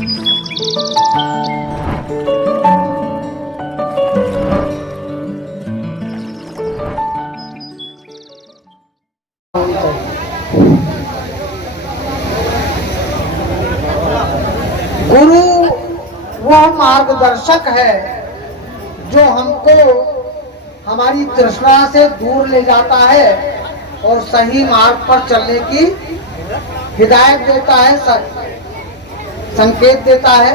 गुरु वह मार्गदर्शक है जो हमको हमारी तृष्णा से दूर ले जाता है और सही मार्ग पर चलने की हिदायत देता है, संकेत देता है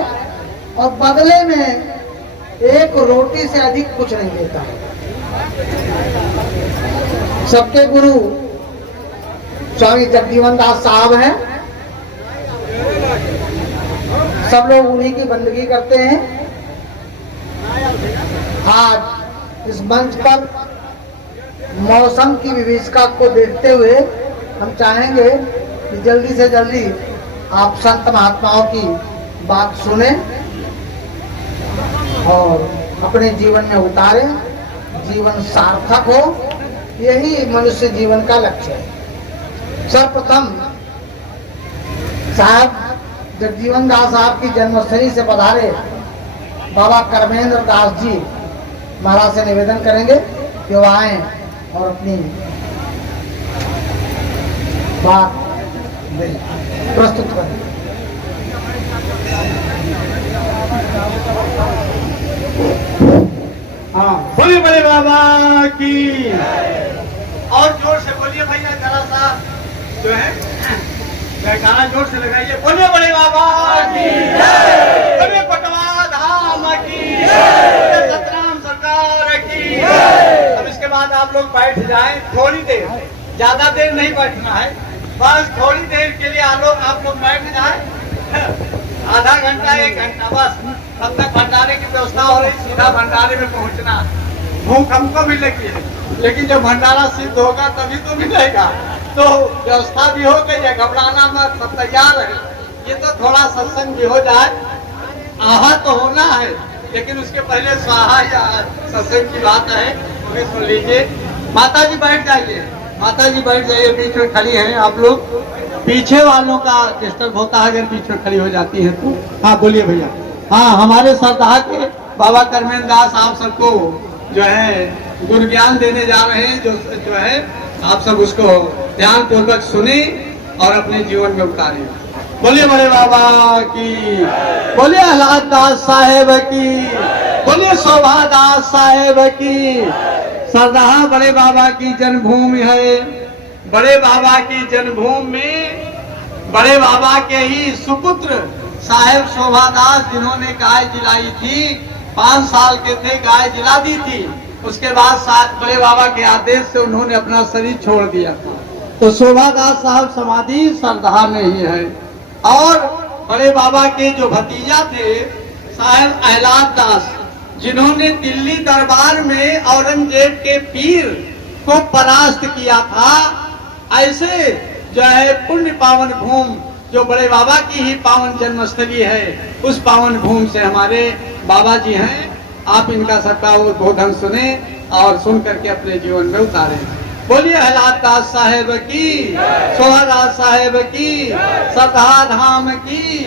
और बदले में एक रोटी से अधिक कुछ नहीं देता। सबके गुरु स्वामी जगजीवन दास साहब हैं। सब लोग उन्हीं की बंदगी करते हैं। आज इस मंच पर मौसम की विभीषिका को देखते हुए हम चाहेंगे कि जल्दी से जल्दी आप संत महात्माओं की बात सुने और अपने जीवन में उतारें, जीवन सार्थक हो। यही मनुष्य जीवन का लक्ष्य है। सर्वप्रथम साहब जगजीवन दास साहब की जन्मस्थली से पधारे बाबा कर्मेंद्र दास जी महाराज से निवेदन करेंगे कि वो आए और अपनी बात प्रस्तुत करें। हाँ, बोलिए बड़े बाबा की। और जोर से बोलिए भैया, जरा सा जो है गाना जोर से लगाइए। बोलिए बड़े बाबा की, बोलिए पटवा धाम की, बोलिए सतराम सरकार की। अब इसके बाद आप लोग बैठ जाएं थोड़ी देर, ज्यादा देर नहीं बैठना है, बस थोड़ी देर के लिए आप लोग बैठ जाएं। आधा घंटा 1 घंटा बस, तब तक भंडारे की व्यवस्था हो रही, सीधा भंडारे में पहुंचना। भूख हमको भी लगी है, लेकिन जब भंडारा सिद्ध होगा तभी तो मिलेगा। तो व्यवस्था भी हो गई है, घबराना मत, सब तैयार है। ये तो थोड़ा सत्संग भी हो जाए, आहा तो होना है, लेकिन उसके पहले स्वाहा या सत्संग की बात है, वो भी सुन लीजिए। माता जी बैठ जाइए, माता जी बैठ जाइए, बीच में खड़ी हैं आप लोग। पीछे वालों का डिस्टर्ब होता है अगर बीच में खड़ी हो जाती है तो। हाँ बोलिए भैया। हाँ, हमारे सरदार के बाबा कर्मेंद्र दास आप सबको जो है गुरु ज्ञान देने जा रहे हैं, जो है आप सब उसको ध्यान पूर्वक सुने और अपने जीवन में उतारे। बोलिए बड़े बाबा की, बोलिए हलात दास साहेब की, बोलिए शोभा दास साहेब की। सरदार बड़े बाबा की जन्मभूमि है। बड़े बाबा की जन्मभूमि में बड़े बाबा के ही सुपुत्र साहेब शोभा दास, जिन्होंने गाय जिलाई थी, 5 साल के थे, गाय जिला दी थी। उसके बाद बड़े बाबा के आदेश से उन्होंने अपना शरीर छोड़ दिया था। तो शोभा दास साहब समाधि सरदार में ही है। और बड़े बाबा के जो भतीजा थे साहेब अहलाद दास, जिन्होंने दिल्ली दरबार में औरंगजेब के पीर को परास्त किया था, ऐसे जो है पुण्य पावन भूमि जो बड़े बाबा की ही पावन जन्मस्थली है, उस पावन भूमि से हमारे बाबा जी हैं। आप इनका सबका उद्बोधन सुने और सुन करके अपने जीवन में उतारें। बोलिए हलात दास साहेब की, शोभा दास साहेब की, सरदार धाम की।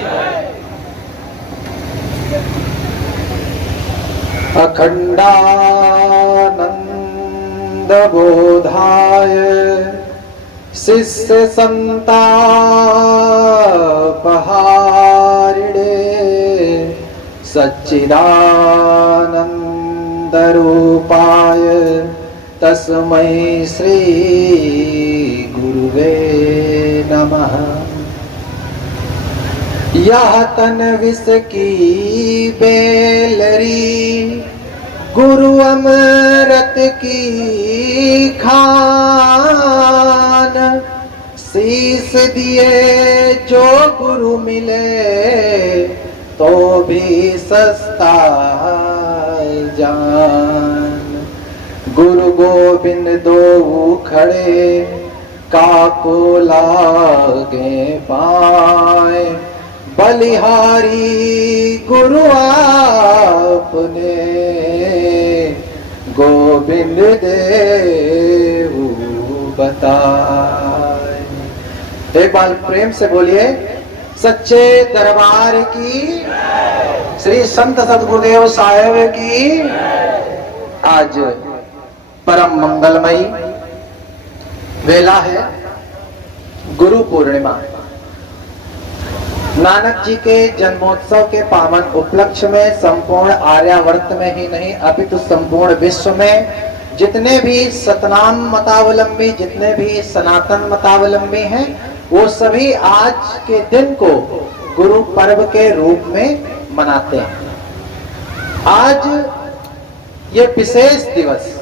अखंडानंद बोधाय शिष्य संतापहारिणे सच्चिदानंद रूपाय तस्मै श्री गुरुवे नमः। यह तन विष की बेलरी, गुरु अमृत की खान। शीस दिए जो गुरु मिले, तो भी सस्ता जान। गुरु गोविंद दो खड़े, काको लागे पाए। बलिहारी गुरु आपने, गोविंद देव बताए। एक बार प्रेम से बोलिए, सच्चे दरबार की, श्री संत सदगुरुदेव साहेब की। आज परम मंगलमयी वेला है, गुरु पूर्णिमा। नानक जी के जन्मोत्सव के पावन उपलक्ष्य में संपूर्ण आर्यावर्त में ही नहीं अपितु संपूर्ण विश्व में जितने भी सतनाम मतावलंबी, जितने भी सनातन मतावलंबी हैं, वो सभी आज के दिन को गुरु पर्व के रूप में मनाते हैं। आज ये विशेष दिवस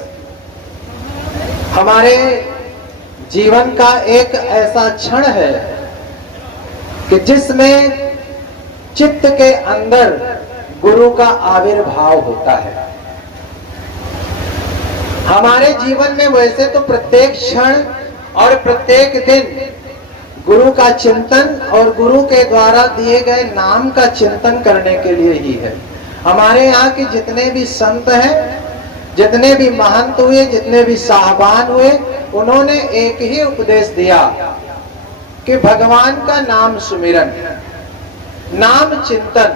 हमारे जीवन का एक ऐसा क्षण है कि जिसमें चित्त के अंदर गुरु का आविर्भाव होता है। हमारे जीवन में वैसे तो प्रत्येक क्षण और प्रत्येक दिन गुरु का चिंतन और गुरु के द्वारा दिए गए नाम का चिंतन करने के लिए ही है। हमारे यहाँ के जितने भी संत हैं, जितने भी महंत हुए, जितने भी साहबान हुए, उन्होंने एक ही उपदेश दिया कि भगवान का नाम सुमिरन, नाम चिंतन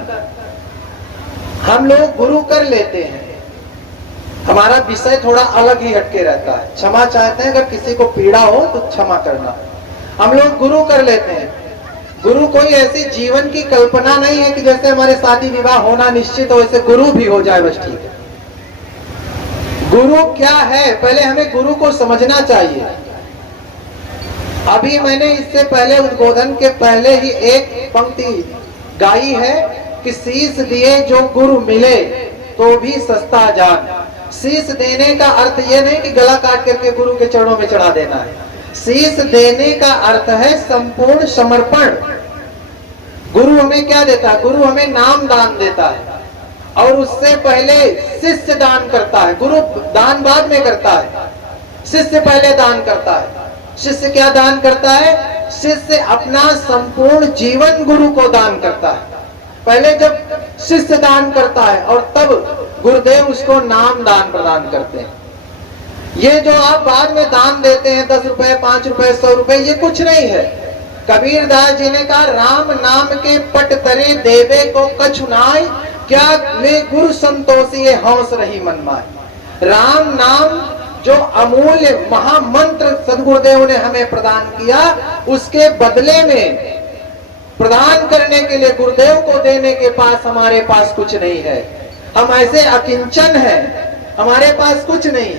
हम लोग गुरु कर लेते हैं। हमारा विषय थोड़ा अलग ही हटके रहता है। क्षमा चाहते हैं, अगर किसी को पीड़ा हो तो क्षमा करना। हम लोग गुरु कर लेते हैं। गुरु कोई ऐसी जीवन की कल्पना नहीं है कि जैसे हमारे शादी विवाह होना निश्चित हो वैसे गुरु भी हो जाए बस ठीक है। गुरु क्या है, पहले हमें गुरु को समझना चाहिए। अभी मैंने इससे पहले उद्बोधन के पहले ही एक पंक्ति गाई है कि शीश दिए जो गुरु मिले तो भी सस्ता जान। शीश देने का अर्थ ये नहीं कि गला काट करके गुरु के चरणों में चढ़ा देना है। शीश देने का अर्थ है संपूर्ण समर्पण। गुरु हमें क्या देता है? गुरु हमें नाम दान देता है और उससे पहले शिष्य दान करता है। गुरु दान बाद में करता है, शिष्य पहले दान करता है। शिष्य क्या दान करता है? शिष्य अपना संपूर्ण जीवन गुरु को दान करता है। पहले जब शिष्य दान करता है और तब गुरुदेव उसको नाम दान प्रदान करते हैं। ये जो आप बाद में दान देते हैं 10 रुपए, 5 रुपए, 100 रुपए, ये कुछ नहीं है। कबीर दास जी ने कहा, राम नाम के पट तरे देवे को कछु नाय, क्या में गुरु संतोषी हंस रही मन माय। राम नाम जो अमूल्य महामंत्र सदगुरुदेव ने हमें प्रदान किया, उसके बदले में प्रदान करने के लिए गुरुदेव को देने के पास हमारे पास कुछ नहीं है। हम ऐसे अकिंचन हैं, हमारे पास कुछ नहीं।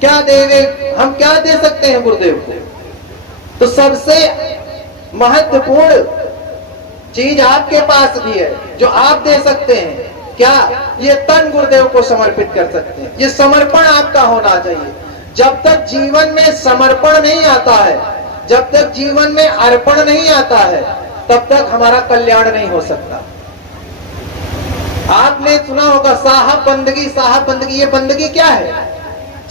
क्या देवे, हम क्या दे सकते हैं गुरुदेव को? तो सबसे महत्वपूर्ण चीज आपके पास भी है जो आप दे सकते हैं। क्या? ये तन गुरुदेव को समर्पित कर सकते हैं। ये समर्पण आपका होना चाहिए। जब तक जीवन में समर्पण नहीं आता है, जब तक जीवन में अर्पण नहीं आता है, तब तक हमारा कल्याण नहीं हो सकता। आपने सुना होगा साहब बंदगी, साहब बंदगी। ये बंदगी क्या है?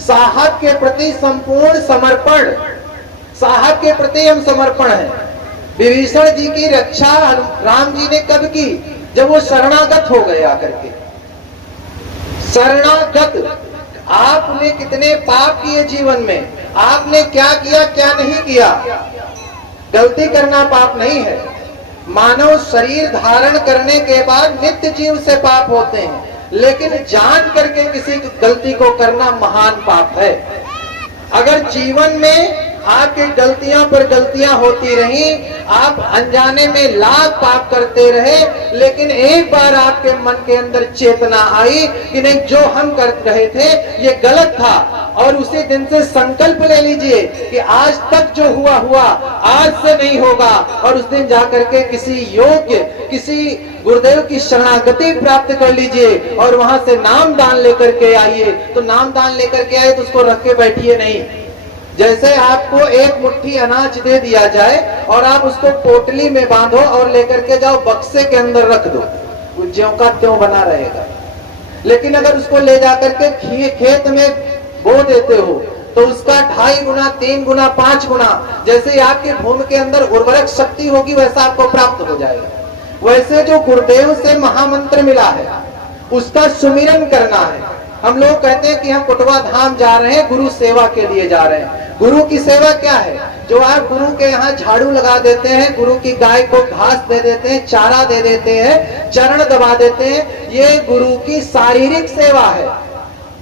साहब के प्रति संपूर्ण समर्पण। साहब के प्रति हम समर्पण है। विभीषण जी की रक्षा राम जी ने कब की? जब वो शरणागत हो गए आकर के। शरणागत। आपने कितने पाप किए जीवन में, आपने क्या किया क्या नहीं किया। गलती करना पाप नहीं है। मानव शरीर धारण करने के बाद नित्य जीव से पाप होते हैं, लेकिन जान करके किसी गलती को करना महान पाप है। अगर जीवन में आपकी गलतियां पर गलतियां होती रही, आप अनजाने में लाख पाप करते रहे, लेकिन एक बार आपके मन के अंदर चेतना आई कि नहीं, जो हम कर रहे थे ये गलत था, और उसी दिन से संकल्प ले लीजिए कि आज तक जो हुआ हुआ आज से नहीं होगा, और उस दिन जाकर के किसी योग्य, किसी गुरुदेव की शरणागति प्राप्त कर लीजिए और वहां से नाम दान लेकर के आइए। तो नाम दान लेकर के आए तो उसको रख के बैठिए नहीं। जैसे आपको एक मुट्ठी अनाज दे दिया जाए और आप उसको पोटली में बांधो और लेकर के जाओ बक्से के अंदर रख दो, वो ज्यों का त्यों बना रहेगा। लेकिन अगर उसको ले जाकर के खेत में बो देते हो तो उसका 2.5 गुना, 3 गुना, 5 गुना, जैसे आपके भूमि के अंदर उर्वरक शक्ति होगी वैसा आपको प्राप्त हो जाएगा। वैसे जो गुरुदेव से महामंत्र मिला है उसका सुमिरन करना है। हम लोग कहते हैं कि हम कुटवा धाम जा रहे हैं, गुरु सेवा के लिए जा रहे हैं। गुरु की सेवा क्या है? जो आप गुरु के यहाँ झाड़ू लगा देते हैं, गुरु की गाय को घास दे देते हैं, चारा दे देते हैं, चरण दबा देते हैं, ये गुरु की शारीरिक सेवा है।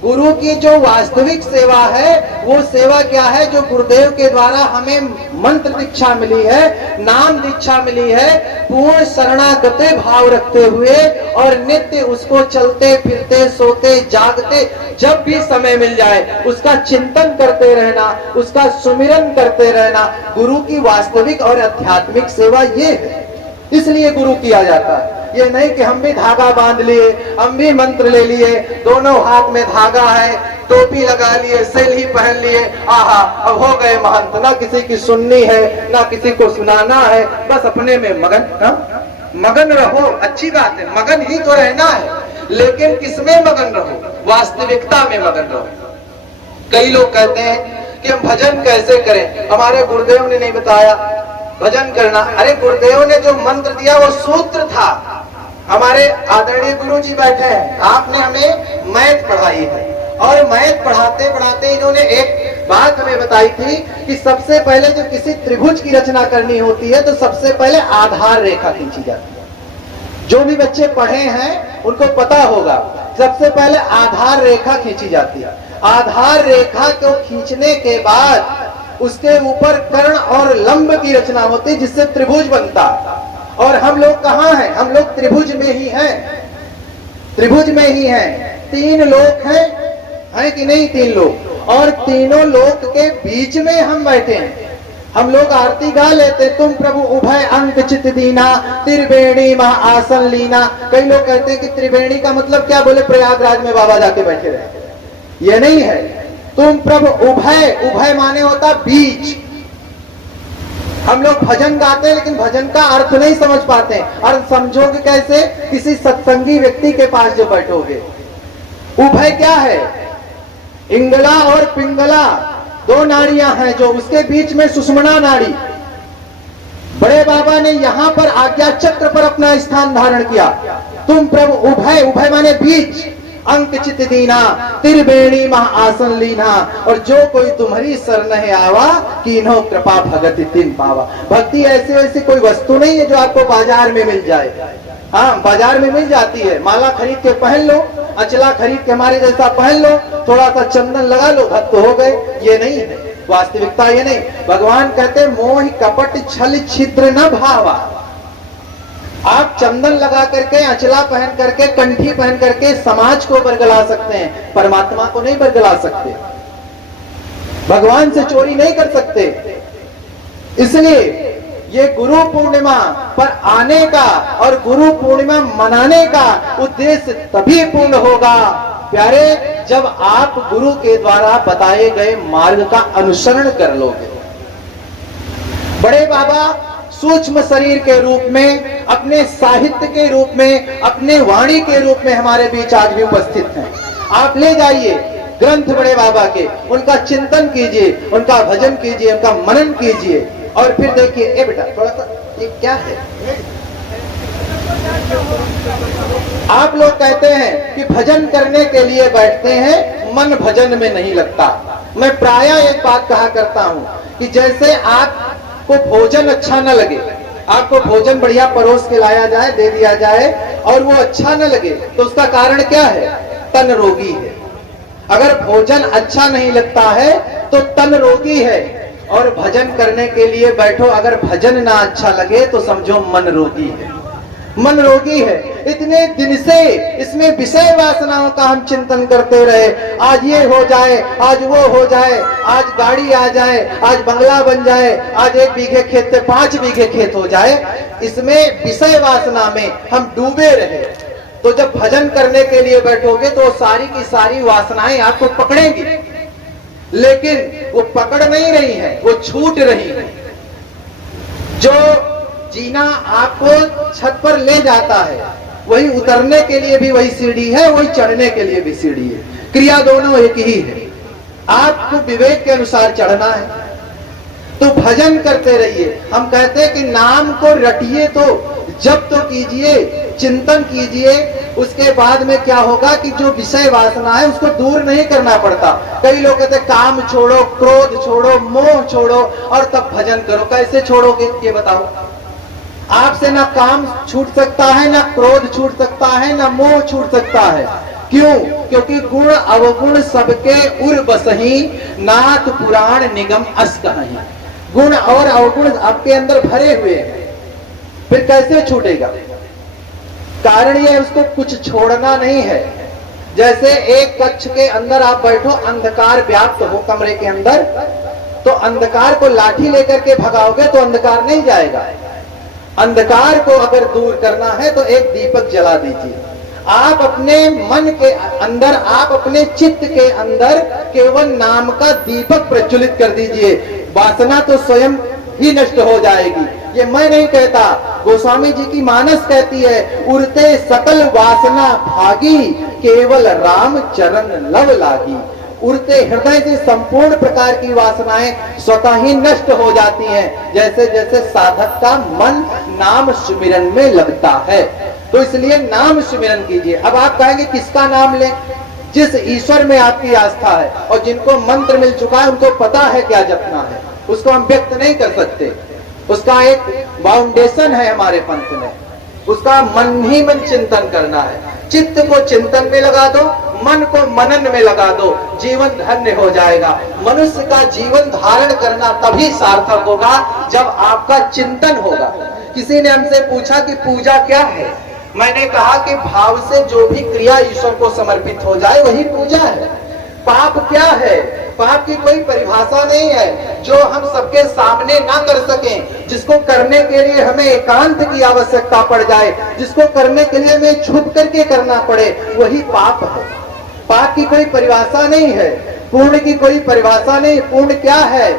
गुरु की जो वास्तविक सेवा है वो सेवा क्या है? जो गुरुदेव के द्वारा हमें मंत्र दीक्षा मिली है, नाम दीक्षा मिली है, पूर्ण शरणागत भाव रखते हुए और नित्य उसको चलते फिरते सोते जागते जब भी समय मिल जाए उसका चिंतन करते रहना, उसका सुमिरन करते रहना, गुरु की वास्तविक और आध्यात्मिक सेवा ये है। इसलिए गुरु किया जाता है। ये नहीं कि हम भी धागा बांध लिए, हम भी मंत्र ले लिए, दोनों हाथ में धागा है, टोपी लगा लिए, सेल ही पहन लिए, आहा अब हो गए महंत, ना किसी की सुननी है ना किसी को सुनाना है, बस अपने में मगन। मगन रहो, अच्छी बात है, मगन ही तो रहना है, लेकिन किसमें मगन रहो? वास्तविकता में मगन रहो। कई लोग कहते हैं कि हम भजन कैसे करें, हमारे गुरुदेव ने नहीं बताया भजन करना। अरे गुरुदेव ने जो मंत्र दिया वो सूत्र था। हमारे आदरणीय गुरु जी बैठे हैं, आपने हमें मैथ पढ़ाई है और मैथ पढ़ाते पढ़ाते इन्होंने एक बात हमें बताई थी कि सबसे पहले जो किसी त्रिभुज की रचना करनी होती है तो सबसे पहले आधार रेखा खींची जाती है। जो भी बच्चे पढ़े हैं उनको पता होगा, सबसे पहले आधार रेखा खींची जाती है। आधार रेखा को खींचने के बाद उसके ऊपर कर्ण और लंब की रचना होती है जिससे त्रिभुज बनता है। और हम लोग कहाँ हैं? हम लोग त्रिभुज में ही हैं, त्रिभुज में ही हैं। 3 लोक हैं कि नहीं? 3 लोक, और तीनों लोक के बीच में हम बैठे हैं। हम लोग आरती गा लेते, तुम प्रभु उभय अंक चित दीना, त्रिवेणी महा आसन लीना। कई लोग कहते हैं कि त्रिवेणी का मतलब क्या? बोले प्रयागराज में बाबा जाके बैठे रहे। ये नहीं है। तुम प्रभु उभय, उभय माने होता बीच। हम लोग भजन गाते हैं लेकिन भजन का अर्थ नहीं समझ पाते। अर्थ समझोगे कैसे? किसी सत्संगी व्यक्ति के पास जो बैठोगे। उभय क्या है? इंगला और पिंगला 2 नाड़ियां हैं, जो उसके बीच में सुषुम्ना नाड़ी। बड़े बाबा ने यहां पर आज्ञा चक्र पर अपना स्थान धारण किया। तुम प्रभु उभय, उभय माने बीच, अंक चित दीना, त्रिवेणी महा आसन लीना, और जो कोई तुम्हारी शरण है आवा, कीन्हो कृपा भगति तिन पावा। भक्ति ऐसी वैसी कोई वस्तु नहीं है जो आपको बाजार में मिल जाए। हाँ, बाजार में मिल जाती है, माला खरीद के पहन लो, अचला खरीद के हमारे जैसा पहन लो, थोड़ा सा चंदन लगा लो, भक्त हो गए। ये नहीं है वास्तविकता, ये नहीं। भगवान कहते मोह कपट छल छिद्र न भावा। आप चंदन लगा करके, अचला पहन करके, कंठी पहन करके समाज को बरगला सकते हैं, परमात्मा को नहीं बरगला सकते, भगवान से चोरी नहीं कर सकते। इसलिए ये गुरु पूर्णिमा पर आने का और गुरु पूर्णिमा मनाने का उद्देश्य तभी पूर्ण होगा प्यारे, जब आप गुरु के द्वारा बताए गए मार्ग का अनुसरण कर लोगे। बड़े बाबा सूक्ष्म शरीर के रूप में, अपने साहित्य के रूप में, अपने वाणी के रूप में हमारे बीच आज भी उपस्थित हैं। आप ले जाइए ग्रंथ बड़े बाबा के, उनका चिंतन कीजिए, उनका भजन कीजिए, उनका मनन कीजिए, और फिर देखिए। ए बेटा थोड़ा सा, ये क्या है? आप लोग कहते हैं कि भजन करने के लिए बैठते हैं, मन भजन में नहीं लगता। मैं प्रायः एक बात कहा करता हूं कि जैसे आपको भोजन अच्छा न लगे, आपको भोजन बढ़िया परोस के लाया जाए, दे दिया जाए, और वो अच्छा न लगे, तो उसका कारण क्या है? तन रोगी है। अगर भोजन अच्छा नहीं लगता है तो तन रोगी है। और भजन करने के लिए बैठो, अगर भजन ना अच्छा लगे तो समझो मन रोगी है, मन रोगी है। इतने दिन से इसमें विषय वासनाओं का हम चिंतन करते रहे, आज ये हो जाए, आज वो हो जाए, आज गाड़ी आ जाए, आज बंगला बन जाए, आज 1 बीघे खेत से 5 बीघे खेत हो जाए। इसमें विषय वासना में हम डूबे रहे। तो जब भजन करने के लिए बैठोगे तो सारी की सारी वासनाएं आपको पकड़ेंगी, लेकिन वो पकड़ नहीं रही है, वो छूट रही है। जो जीना आपको छत पर ले जाता है, वही उतरने के लिए भी वही सीढ़ी है, वही चढ़ने के लिए भी सीढ़ी है। क्रिया दोनों एक ही है। आपको विवेक के अनुसार चढ़ना है तो भजन करते रहिए। हम कहते हैं कि नाम को रटिए तो जप तो कीजिए, चिंतन कीजिए। उसके बाद में क्या होगा कि जो विषय वासना है उसको दूर नहीं करना पड़ता। कई लोग कहते काम छोड़ो, क्रोध छोड़ो, मोह छोड़ो और तब भजन करो। कैसे छोड़ोगे ये बताओ? आपसे ना काम छूट सकता है, ना क्रोध छूट सकता है, ना मोह छूट सकता है। क्यों? क्योंकि गुण अवगुण सबके उर बसही, नाथ पुराण निगम अस कहीं। गुण और अवगुण आपके अंदर भरे हुए हैं, फिर कैसे छूटेगा? कारण ये उसको कुछ छोड़ना नहीं है। जैसे एक कक्ष के अंदर आप बैठो, अंधकार व्याप्त हो कमरे के अंदर, तो अंधकार को लाठी लेकर के भगाओगे तो अंधकार नहीं जाएगा। अंधकार को अगर दूर करना है तो एक दीपक जला दीजिए। आप अपने मन के अंदर, आप अपने चित्त के अंदर केवल नाम का दीपक प्रज्वलित कर दीजिए। वासना तो स्वयं ही नष्ट हो जाएगी। ये मैं नहीं कहता, गोस्वामी जी की मानस कहती है, उड़ते सकल वासना भागी, केवल राम चरण लव लागी। उड़ते हृदय से संपूर्ण प्रकार की वासनाएं स्वतः ही नष्ट हो जाती हैं, जैसे जैसे साधक का मन नाम सुमिरन में लगता है। तो इसलिए नाम सुमिरन कीजिए। अब आप कहेंगे किसका नाम लें? जिस ईश्वर में आपकी आस्था है और जिनको मंत्र मिल चुका है उनको पता है क्या जपना है, उसको हम व्यक्त नहीं कर सकते। उसका एक फाउंडेशन है हमारे पंथ में, उसका मन ही मन चिंतन करना है। चित्त को चिंतन में लगा दो, मन को मनन में लगा दो, जीवन धन्य हो जाएगा। मनुष्य का जीवन धारण करना तभी सार्थक होगा जब आपका चिंतन होगा। किसी ने हमसे पूछा कि पूजा क्या है? मैंने कहा कि भाव से जो भी क्रिया ईश्वर को समर्पित हो जाए वही पूजा है। पाप क्या है? पाप की कोई परिभाषा नहीं है जो हम सबके सामने ना कर सकें, जिसको करने के लिए हमें एकांत की आवश्यकता पड़ जाए, जिसको करने के लिए हमें छुप करके करना पड़े, वही पाप है। पाप की कोई परिभाषा नहीं है, पुण्य की कोई परिभाषा नहीं। पुण्य क्या है?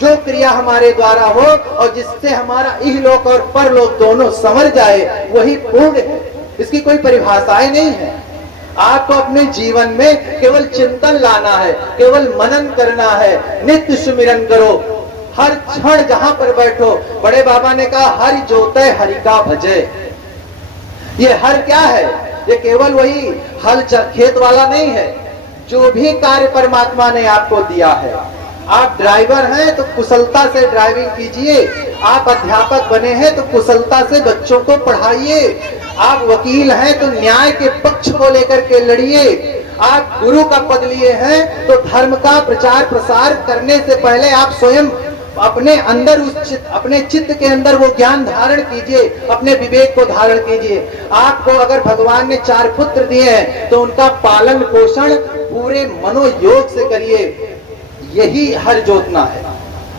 जो क्रिया हमारे द्वारा हो और जिससे हमारा इहलोक और परलोक दोनों संवर जाए, वही पुण्य है। इसकी कोई परिभाषाएं नहीं है। आपको अपने जीवन में केवल चिंतन लाना है, केवल मनन करना है, नित्य सुमिरन करो। हर क्षण जहां पर बैठो, बड़े बाबा ने कहा हरि जोते हरि का भजे। ये हर क्या है? ये केवल वही हल खेत वाला नहीं है। जो भी कार्य परमात्मा ने आपको दिया है, आप ड्राइवर हैं तो कुशलता से ड्राइविंग कीजिए, आप अध्यापक बने हैं तो कुशलता से बच्चों को पढ़ाइए, आप वकील हैं तो न्याय के पक्ष को लेकर के लड़िए, आप गुरु का पद लिए हैं तो धर्म का प्रचार प्रसार करने से पहले आप स्वयं अपने अंदर अपने चित्त के अंदर वो ज्ञान धारण कीजिए, अपने विवेक को धारण कीजिए। आपको अगर भगवान ने 4 पुत्र दिए हैं तो उनका पालन पोषण पूरे मनोयोग से करिए। यही हर जोतना है।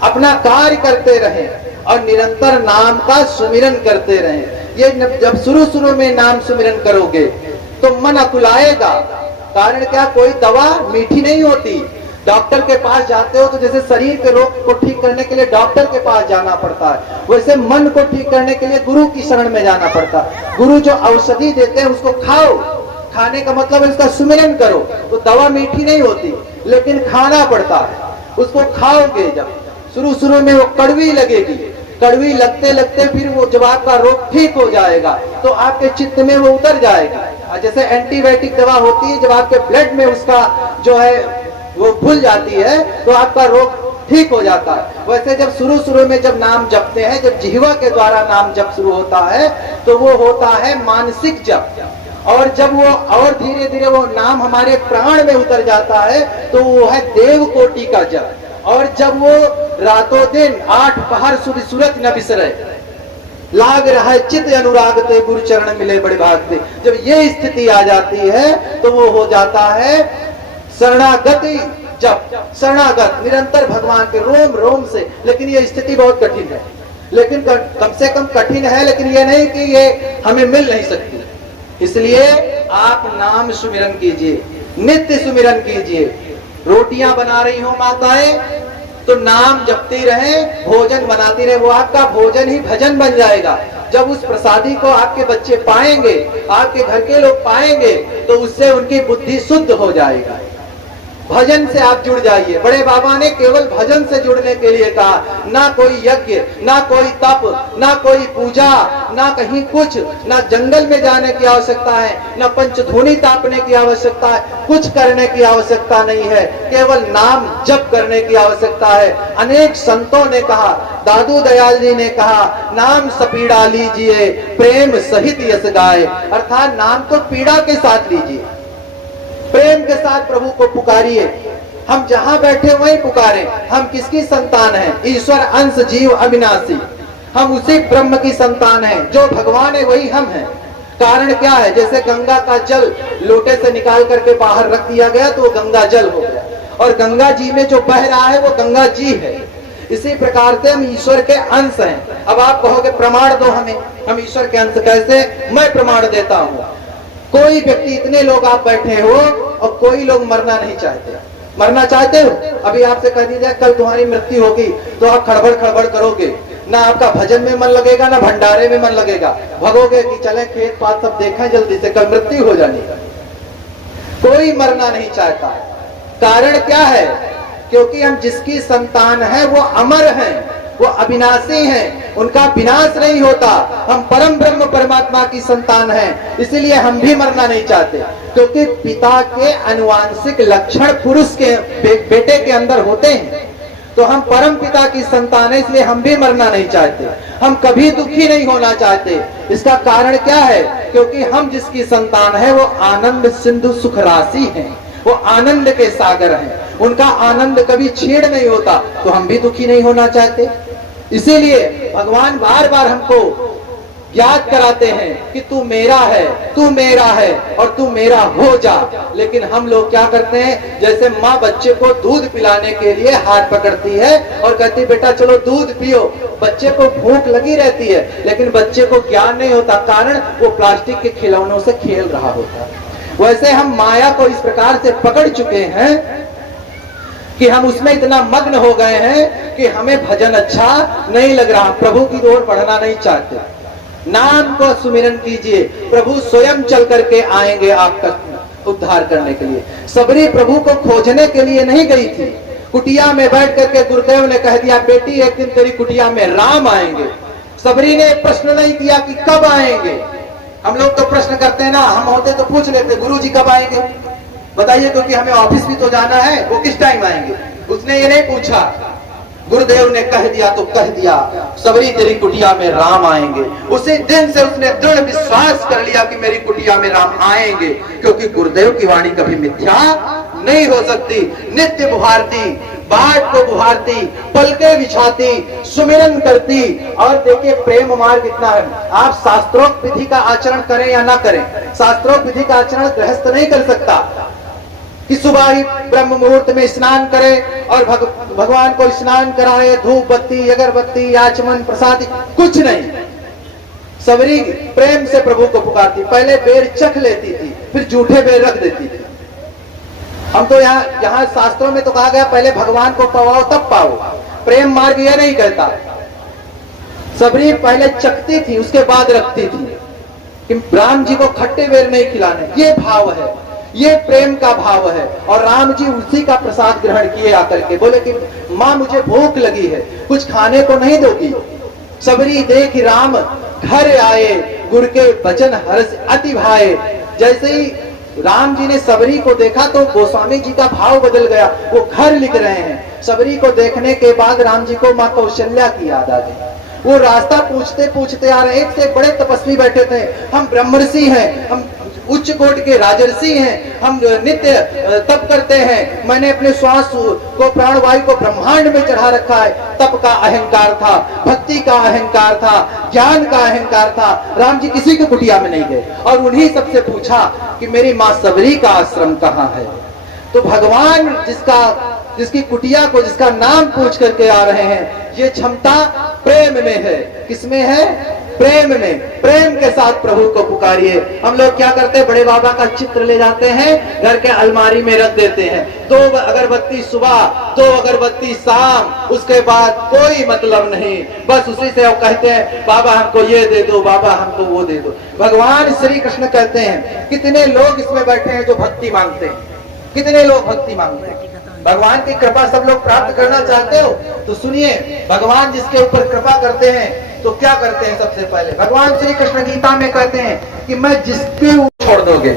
अपना कार्य करते रहें और निरंतर नाम का सुमिरन करते रहें। ये जब शुरू में नाम सुमिरन करोगे तो मन अकुलाएगा। कारण क्या? कोई दवा मीठी नहीं होती। डॉक्टर के पास जाते हो तो जैसे शरीर के रोग को ठीक करने के लिए डॉक्टर के पास जाना पड़ता है, वैसे मन को ठीक करने के लिए गुरु की शरण में जाना पड़ता है। गुरु जो औषधि देते हैं उसको खाओ। खाने का मतलब है उसका सुमिरन करो। तो दवा मीठी नहीं होती, लेकिन खाना पड़ता है। उसको खाओगे जब, शुरू में वो कड़वी लगेगी, कड़वी लगते लगते फिर वो जब आपका रोग ठीक हो जाएगा तो आपके चित्त में वो उतर जाएगा। जैसे एंटीबायोटिक दवा होती है, जब आपके ब्लड में उसका जो है वो भूल जाती है तो आपका रोग ठीक हो जाता है। वैसे जब शुरू में जब नाम जपते हैं, जब जिह्वा के द्वारा नाम जप शुरू होता है तो वो होता है मानसिक जप, और जब वो और धीरे धीरे वो नाम हमारे प्राण में उतर जाता है तो वो है देव कोटि का जप। और जब वो रातों दिन 8 पहर सुध सूरत न बिसरे, लाग रहा है चित अनुराग ते, गुरु चरण मिले बड़े भागते, जब ये स्थिति आ जाती है तो वो हो जाता है शरणागति जप। शरणागत निरंतर भगवान के रोम रोम से। लेकिन ये स्थिति बहुत कठिन है, लेकिन कम से कम कठिन है, लेकिन ये नहीं कि ये हमें मिल नहीं सकती। इसलिए आप नाम सुमिरन कीजिए, नित्य सुमिरन कीजिए। रोटियां बना रही हो माताएं तो नाम जपती रहे, भोजन बनाती रहे, वो आपका भोजन ही भजन बन जाएगा। जब उस प्रसादी को आपके बच्चे पाएंगे, आपके घर के लोग पाएंगे तो उससे उनकी बुद्धि शुद्ध हो जाएगा। भजन से आप जुड़ जाइए। बड़े बाबा ने केवल भजन से जुड़ने के लिए कहा, ना कोई यज्ञ, ना कोई तप, ना कोई पूजा, ना कहीं कुछ, ना जंगल में जाने की आवश्यकता है, ना पंचधूनी तापने की आवश्यकता है, कुछ करने की आवश्यकता नहीं है, केवल नाम जप करने की आवश्यकता है। अनेक संतों ने कहा, दादू दयाल जी ने कहा, नाम सपीड़ा लीजिए प्रेम सहित यश गाए, अर्थात नाम को पीड़ा के साथ लीजिए, प्रेम के साथ प्रभु को पुकारिए। हम जहां बैठे वहीं पुकारें। हम किसकी संतान हैं? ईश्वर अंश जीव अविनाशी, हम उसी ब्रह्म की संतान हैं। जो भगवान है वही हम हैं। कारण क्या है? जैसे गंगा का जल लोटे से निकाल करके बाहर रख दिया गया तो वो गंगा जल हो गया, और गंगा जी में जो बह रहा है वो गंगा जी है। इसी प्रकार से हम ईश्वर के अंश हैं। अब आप कहोगे प्रमाण दो हमें, हम ईश्वर के अंश कैसे? मैं प्रमाण देता हूं। कोई व्यक्ति, इतने लोग आप बैठे हो और कोई लोग मरना नहीं चाहते। मरना चाहते हो? अभी आपसे कह दिया जाए कल तुम्हारी मृत्यु होगी तो आप खड़बड़ खड़बड़ करोगे, ना आपका भजन में मन लगेगा, ना भंडारे में मन लगेगा, भगोगे कि चले खेत पात सब देखें जल्दी से, कल मृत्यु हो जानी। कोई मरना नहीं चाहता। कारण क्या है? क्योंकि हम जिसकी संतान है वो अमर हैं, वो अविनाशी हैं, उनका विनाश नहीं होता। हम परम ब्रह्म परमात्मा की संतान हैं, इसलिए हम भी मरना नहीं चाहते। क्योंकि पिता के अनुवांशिक लक्षण पुरुष के बेटे के अंदर होते हैं, तो हम परम पिता की संतान है, इसलिए हम भी मरना नहीं चाहते। हम कभी दुखी नहीं होना चाहते। इसका कारण क्या है? क्योंकि हम जिसकी संतान है वो आनंद सिंधु सुख राशि है, वो आनंद के सागर हैं, उनका आनंद कभी छीड़ नहीं होता, तो हम भी दुखी नहीं होना चाहते। इसीलिए भगवान बार बार हमको याद कराते हैं कि तू मेरा है, तू मेरा है और तू मेरा हो जा। लेकिन हम लोग क्या करते हैं? जैसे माँ बच्चे को दूध पिलाने के लिए हाथ पकड़ती है और कहती बेटा चलो दूध पियो, बच्चे को भूख लगी रहती है, लेकिन बच्चे को ज्ञान नहीं होता, कारण वो प्लास्टिक के खिलौनों से खेल रहा होता है। वैसे हम माया को इस प्रकार से पकड़ चुके हैं कि हम उसमें इतना मग्न हो गए हैं कि हमें भजन अच्छा नहीं लग रहा, प्रभु की ओर बढ़ना नहीं चाहते। नाम को सुमिरन कीजिए, प्रभु स्वयं चल करके आएंगे आपका उद्धार करने के लिए। सबरी प्रभु को खोजने के लिए नहीं गई थी, कुटिया में बैठ करके गुरुदेव ने कह दिया बेटी एक दिन तेरी कुटिया में राम आएंगे। सबरी ने प्रश्न नहीं किया कि कब आएंगे। हम लोग तो प्रश्न करते हैं ना, हम होते तो पूछ लेते गुरु जी कब आएंगे बताइए, क्योंकि हमें ऑफिस भी तो जाना है, वो किस टाइम आएंगे। उसने ये नहीं पूछा, गुरुदेव ने कह दिया तो कह दिया, सबरी तेरी कुटिया में राम आएंगे। उसी दिन से उसने दृढ़ विश्वास कर लिया कि मेरी कुटिया में राम आएंगे, क्योंकि गुरुदेव की वाणी कभी मिथ्या नहीं हो सकती। नित्य बुहारती, बाट को बुहारती, पलके बिछाती, सुमिरन करती। और देखिए प्रेम मार्ग कितना है। आप शास्त्रोक्त विधि का आचरण करें या ना करें, शास्त्रोक्त विधि का आचरण गृहस्थ नहीं कर सकता कि सुबह ही ब्रह्म मुहूर्त में स्नान करे और भगवान को स्नान कराए, धूप बत्ती अगरबत्ती आचमन प्रसाद, कुछ नहीं। सबरी प्रेम से प्रभु को पुकारती, पहले बेर चख लेती थी, फिर जूठे बेर रख देती थी। हम तो यहाँ शास्त्रों में तो कहा गया पहले भगवान को पाओ तब पाओ, प्रेम मार्ग यह नहीं कहता। सबरी पहले चखती थी उसके बाद रखती थी कि राम जी को खट्टे बेर नहीं खिलाने, ये भाव है, ये प्रेम का भाव है। और राम जी उसी का प्रसाद ग्रहण किए आकर के बोले कि माँ मुझे भूख लगी है, कुछ खाने को नहीं दोगी। सबरी देख राम घर आए, गुर के वचन हर्ष अति भाए। जैसे ही राम जी ने सबरी को देखा तो गोस्वामी जी का भाव बदल गया, वो घर लिख रहे हैं। सबरी को देखने के बाद राम जी को माँ कौशल्या की याद आ गई। वो रास्ता पूछते पूछते आ रहे, एक से बड़े तपस्वी बैठे थे, हम ब्रह्मर्षि हैं, हम उच्च कोटि के राजर्षि हैं, हम नित्य तप करते हैं, मैंने अपने श्वास को प्राणवायु को ब्रह्मांड में चढ़ा रखा है। तप का अहंकार था, भक्ति का अहंकार था, ज्ञान का अहंकार था। राम जी किसी की कुटिया में नहीं गए और उन्हीं सबसे पूछा कि मेरी माँ सबरी का आश्रम कहाँ है। तो भगवान जिसकी कुटिया को, जिसका नाम पूछ करके आ रहे हैं, ये क्षमता प्रेम में है। किसमें है? प्रेम में। प्रेम के साथ प्रभु को पुकारिए। हम लोग क्या करते हैं, बड़े बाबा का चित्र ले जाते हैं, घर के अलमारी में रख देते हैं, 2 अगरबत्ती सुबह, 2 अगरबत्ती शाम, उसके बाद कोई मतलब नहीं, बस उसी से वो कहते हैं बाबा हमको ये दे दो, बाबा हमको वो दे दो। भगवान श्री कृष्ण कहते हैं कितने लोग इसमें बैठे हैं जो भक्ति मांगते हैं, कितने लोग भक्ति मांगते हैं? भगवान की कृपा सब लोग प्राप्त करना चाहते हो तो सुनिए, भगवान जिसके ऊपर कृपा करते हैं तो क्या करते हैं? सबसे पहले भगवान श्री कृष्ण गीता में कहते हैं कि मैं जिसके ऊपर छोड़ दोगे।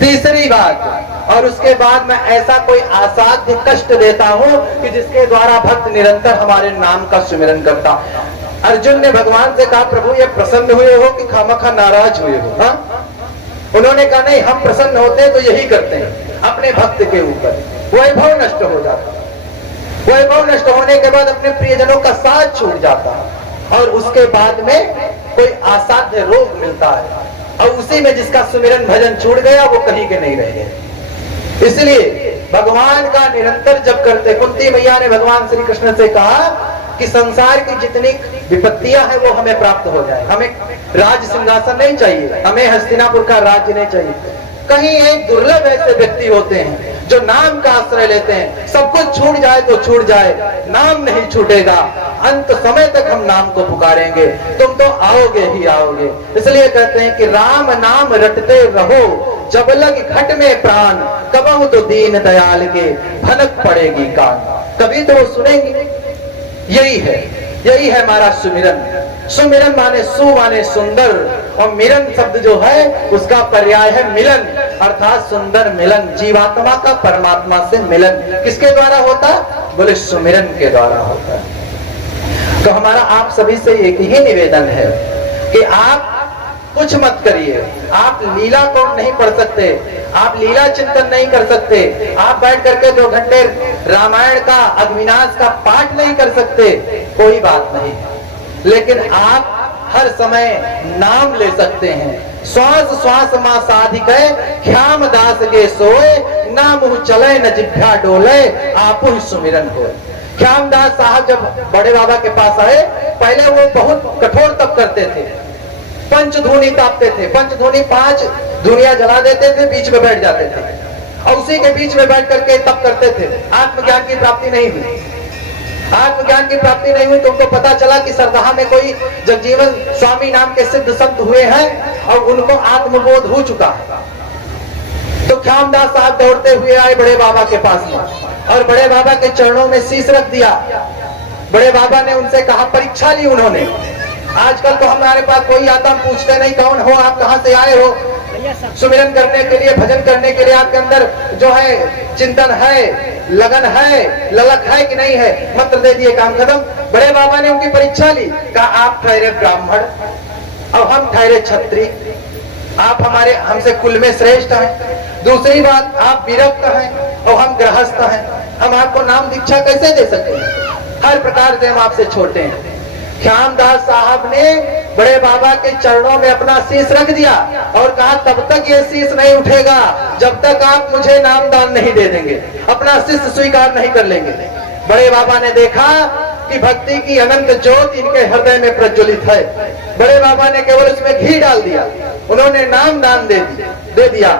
तीसरी बात, और उसके बाद मैं ऐसा कोई असाध्य कष्ट देता हूं कि जिसके द्वारा भक्त निरंतर हमारे नाम का सुमिरन करता। अर्जुन ने भगवान से कहा, प्रभु ये प्रसन्न हुए हो कि खामखा नाराज हुए हो? हाँ, उन्होंने कहा नहीं, हम प्रसन्न होते हैं तो यही करते हैं, अपने भक्त के ऊपर वैभव नष्ट हो जाता, वैभव नष्ट होने के बाद अपने प्रियजनों का साथ छूट जाता और उसके बाद में कोई असाध्य रोग मिलता है और उसी में जिसका सुमिरन भजन छूट गया वो कहीं के नहीं रह गए। इसलिए भगवान का निरंतर जप करते। कुंती मैया ने भगवान श्री कृष्ण से कहा कि संसार की जितनी विपत्तियां हैं वो हमें प्राप्त हो जाए, हमें राज सिंहासन नहीं चाहिए, हमें हस्तिनापुर का राज्य नहीं चाहिए। कहीं एक दुर्लभ ऐसे व्यक्ति होते हैं जो नाम का आश्रय लेते हैं, सब कुछ छूट जाए तो छूट जाए, नाम नहीं छूटेगा, अंत समय तक हम नाम को पुकारेंगे, तुम तो आओगे ही आओगे। इसलिए कहते हैं कि राम नाम रटते रहो, जब लग घट में प्राण, कबहू तो दीन दयाल के भनक पड़ेगी कान। कभी तो वो सुनेंगे। यही है हमारा सुमिरन। सुमिरन माने सु माने सुंदर, और मिलन शब्द जो है उसका पर्याय है मिलन, अर्थात सुंदर मिलन, जीवात्मा का परमात्मा से मिलन। किसके द्वारा होता? बोले सुमिरन के द्वारा होता है। तो हमारा आप सभी से एक ही निवेदन है कि आप कुछ मत करिए। आप लीला को नहीं पढ़ सकते, आप लीला चिंतन नहीं कर सकते, आप बैठ करके 2 घंटे रामायण का अग्निनाश का पाठ नहीं कर सकते, कोई बात नहीं, लेकिन आप हर समय नाम ले सकते हैं। श्वास श्वास मां साधिक ख्याम दास के सोए, ना मुंह चले न जिभ्या डोले, आपु ही सुमिरन हो। ख्यामदास साहब जब बड़े बाबा के पास आए, पहले वो बहुत कठोर तप करते थे, पंचधूनी तापते थे। पंचधूनी 5 धुनिया जला देते थे, बीच में बैठ जाते थे और उसी के बीच में बैठ करके तप करते थे। आत्मज्ञान की प्राप्ति नहीं हुई, आत्मज्ञान की प्राप्ति नहीं हुई। तुमको पता चला कि सरदाहा में कोई जगजीवन स्वामी नाम के सिद्ध संत हुए हैं और उनको आत्मबोध हो चुका है। तो ख्यामदास साहब दौड़ते हुए आए बड़े बाबा के पास में और बड़े बाबा के चरणों में शीश रख दिया। बड़े बाबा ने उनसे कहा, परीक्षा ली उन्होंने। आजकल तो हमारे पास कोई आता, हम पूछते नहीं कौन हो आप, कहां से आए हो, सुमिरन करने के लिए, भजन करने के लिए आपके अंदर जो है चिंतन है, लगन है, ललक है कि नहीं है, मंत्र दे दिए, काम खत्म। बड़े बाबा ने उनकी परीक्षा ली, कहा आप ठहरे ब्राह्मण और हम ठहरे क्षत्रिय, आप हमसे कुल में श्रेष्ठ हैं। दूसरी बात, आप विरक्त हैं और हम गृहस्थ हैं, हम आपको नाम दीक्षा कैसे दे सकते हैं? हर प्रकार से हम आपसे छोटे हैं। ख्यामदास साहब ने बड़े बाबा के चरणों में अपना शीश रख दिया और कहा, तब तक ये शीश नहीं उठेगा जब तक आप मुझे नाम दान नहीं दे देंगे, अपना शिष्य स्वीकार नहीं कर लेंगे। बड़े बाबा ने देखा कि भक्ति की अनंत ज्योत इनके हृदय में प्रज्वलित है। बड़े बाबा ने केवल उसमें घी डाल दिया, उन्होंने नाम दान दे दिया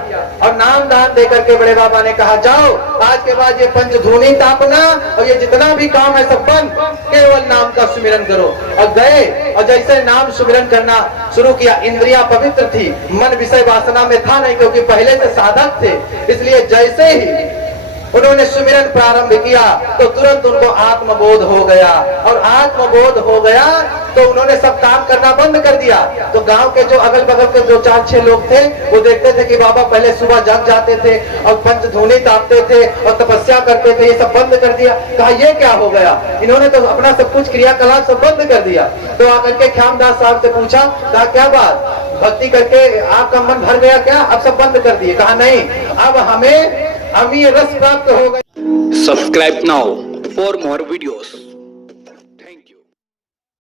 और नाम दान देकर के बड़े बाबा ने कहा, जाओ आज के बाद ये पंचधूनी तापना और ये जितना भी काम है सब बंद, केवल नाम का सुमिरन करो। और गए और जैसे नाम सुमिरन करना शुरू किया, इंद्रियां पवित्र थी, मन विषय वासना में था नहीं, क्योंकि पहले से साधक थे। इसलिए जैसे ही उन्होंने सुमिरन प्रारंभ किया तो तुरंत उनको आत्मबोध हो गया और आत्मबोध हो गया तो उन्होंने सब काम करना बंद कर दिया। तो गांव के जो अगल बगल के 2-4-6 लोग थे वो देखते थे कि बाबा पहले सुबह जग जाते थे और पंचधूनी तापते थे और तपस्या करते थे, ये सब बंद कर दिया। कहा ये क्या हो गया, इन्होंने तो अपना सब कुछ क्रियाकलाप सब बंद कर दिया। तो आकर के ख्यामदास साहब से पूछा, कहा क्या बात, भक्ति करके आपका मन भर गया क्या, अब सब बंद कर दिए? कहा नहीं, अब हमें ये रस प्राप्त हो गया। Subscribe now for more videos.